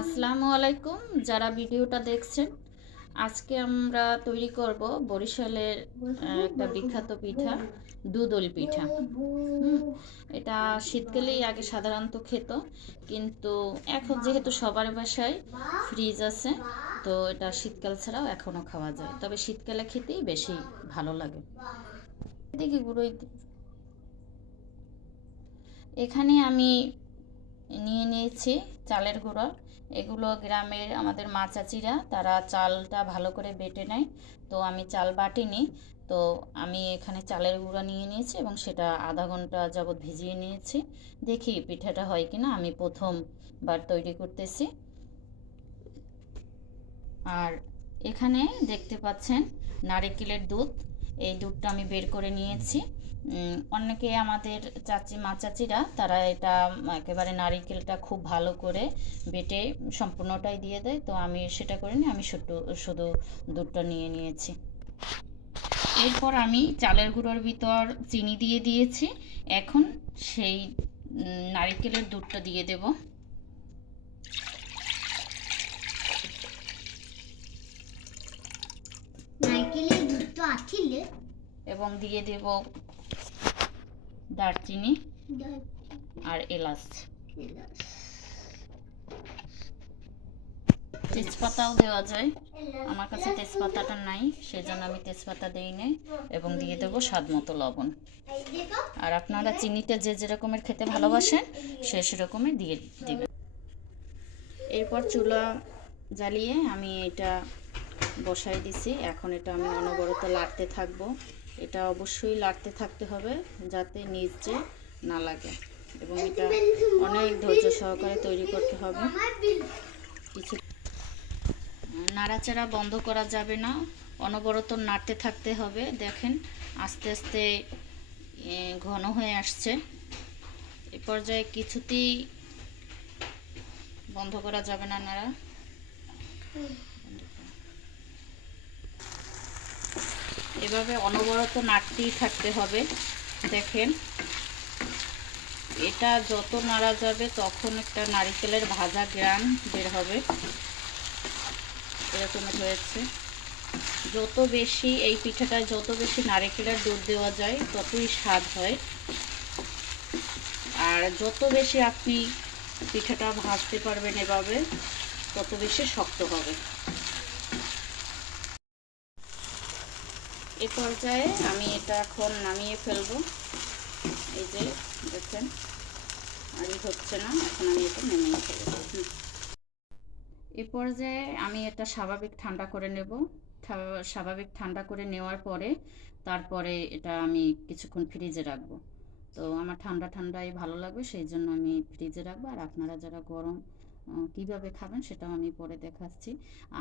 আসসালামু আলাইকুম। যারা ভিডিওটা দেখছেন, আজকে আমরা তৈরি করব বরিশালের একটা বিখ্যাত পিঠা, দুদল পিঠা। এটা শীতকালেই আগে সাধারণত খেত, কিন্তু এখন যেহেতু সবার বাসায় ফ্রিজ আছে, তো এটা শীতকাল ছাড়াও এখনও খাওয়া যায়, তবে শীতকালে খেতেই বেশি ভালো লাগে। দেখি গুঁড়োই এখানে আমি নিয়ে নিয়েছি চালের গুঁড়ো। এগুলো গ্রামের আমাদের মা চাচিরা তারা চালটা ভালো করে বেটে নেয়, তো আমি চাল বাটিনি। তো আমি এখানে চালের গুঁড়ো নিয়ে নিয়েছি এবং সেটা আধা ঘন্টা যাবৎ ভিজিয়ে নিয়েছি। দেখি পিঠাটা হয় কিনা, আমি প্রথমবার তৈরি করতেছি। আর এখানে দেখতে পাচ্ছেন নারকেলের দুধ, এই দুধটা আমি বের করে নিয়েছি। অনেকে আমাদের মা চাচিরা তারা এটা একেবারে নারকেলটা খুব ভালো করে বেটে সম্পূর্ণটাই দিয়ে দেয়, তো আমি সেটা করিনি, আমি শুধু দুধটা নিয়ে নিয়েছি। এরপর আমি চালের গুঁড়োর ভিতর চিনি দিয়ে দিয়েছি। এখন সেই নারকেলের দুধটা দিয়ে দেব। নারকেলের দুধটা আছিলে এবং দিয়ে দেব দারচিনি আর এলাচ। তেজপাতাও দেওয়া যায়, আমার কাছে তেজপাতাটা নাই, সেজন্য আমি তেজপাতা দিই নাই। এবং দিয়ে দেবো স্বাদ মতো লবণ। আর আপনারা চিনিটা যে যেরকমের খেতে ভালোবাসেন সে সেরকমই দিয়ে দেবেন। এরপর চুলা জ্বালিয়ে আমি এটা বসাই দিছি। এখন এটা আমি অনবরত লাড়তে থাকবো। এটা অবশ্যই লাড়তে থাকতে হবে যাতে নিচে না লাগে, এবং এটা অনেক ধৈর্য সহকারে তৈরি করতে হবে। কিছু নাড়াচাড়া বন্ধ করা যাবে না, অনবরত নাড়তে থাকতে হবে। দেখেন আস্তে আস্তে ঘন হয়ে আসছে। এ পর্যায়ে কিছুতেই বন্ধ করা যাবে না নাড়া। এভাবে অনবরত নাড়তেই থাকতে হবে। দেখেন এটা যত নাড়া যাবে তখন একটা নারকেলের ভাজা গ্রান বের হবে। এরকম হয়েছে। যত বেশি এই পিঠাটায় যত বেশি নারকেলের দুধ দেওয়া যায় ততই স্বাদ হয়। আর যত বেশি আপনি পিঠাটা ভাজতে পারবেন এভাবে, তত বেশি শক্ত হবে। এ পর্যায়ে আমি এটা এখন নামিয়ে ফেলবো। এই যে দেখেন আর হচ্ছে না, এখন আমি এটা নামিয়ে ফেলবো। এ পর্যায়ে আমি এটা স্বাভাবিক ঠান্ডা করে নেব। স্বাভাবিক ঠান্ডা করে নেওয়ার পরে তারপরে এটা আমি কিছুক্ষণ ফ্রিজে রাখবো। তো আমার ঠান্ডা ঠান্ডাই ভালো লাগবে, সেই জন্য আমি ফ্রিজে রাখবো। আর আপনারা যারা গরম কিভাবে খাবেন সেটাও আমি পরে দেখাচ্ছি।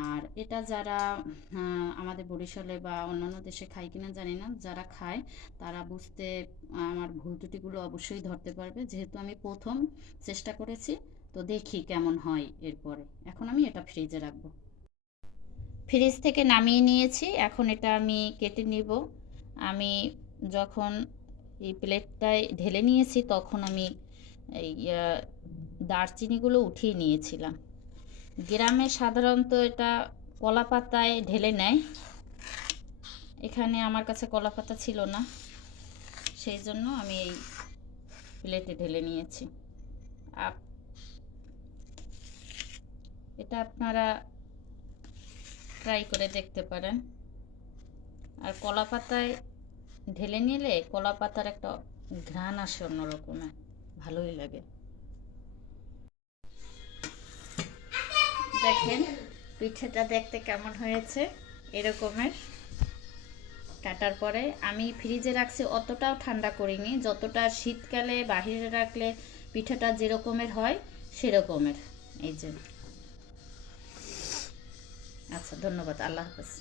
আর এটা যারা আমাদের বরিশালে বা অন্যান্য দেশে খায় কিনা জানি না, যারা খায় তারা বুঝতে আমার ভুল ত্রুটিগুলো অবশ্যই ধরতে পারবে, যেহেতু আমি প্রথম চেষ্টা করেছি। তো দেখি কেমন হয়। এরপরে এখন আমি এটা ফ্রিজে রাখবো। ফ্রিজ থেকে নামিয়ে নিয়েছি, এখন এটা আমি কেটে নিব। আমি যখন এই প্লেটটায় ঢেলে নিয়েছি তখন আমি এই দারচিনিগুলো উঠিয়ে নিয়েছিলাম। গ্রামে সাধারণত এটা কলা পাতায় ঢেলে নেয়, এখানে আমার কাছে কলা পাতা ছিল না, সেই জন্য আমি এই প্লেটে ঢেলে নিয়েছি। এটা আপনারা ট্রাই করে দেখতে পারেন। আর কলা পাতায় ঢেলে নিলে কলা পাতার একটা ঘ্রাণ আসে অন্যরকমের, ভালোই লাগে। দেখেন পিঠেটা দেখতে কেমন হয়েছে, এরকমের। কাটার পরে আমি ফ্রিজে রাখছি, অতটাও ঠান্ডা করিনি, যতটা শীতকালে বাহিরে রাখলে পিঠাটা যেরকমের হয় সেরকমের। এই যে, আচ্ছা ধন্যবাদ, আল্লাহ হাফেজ।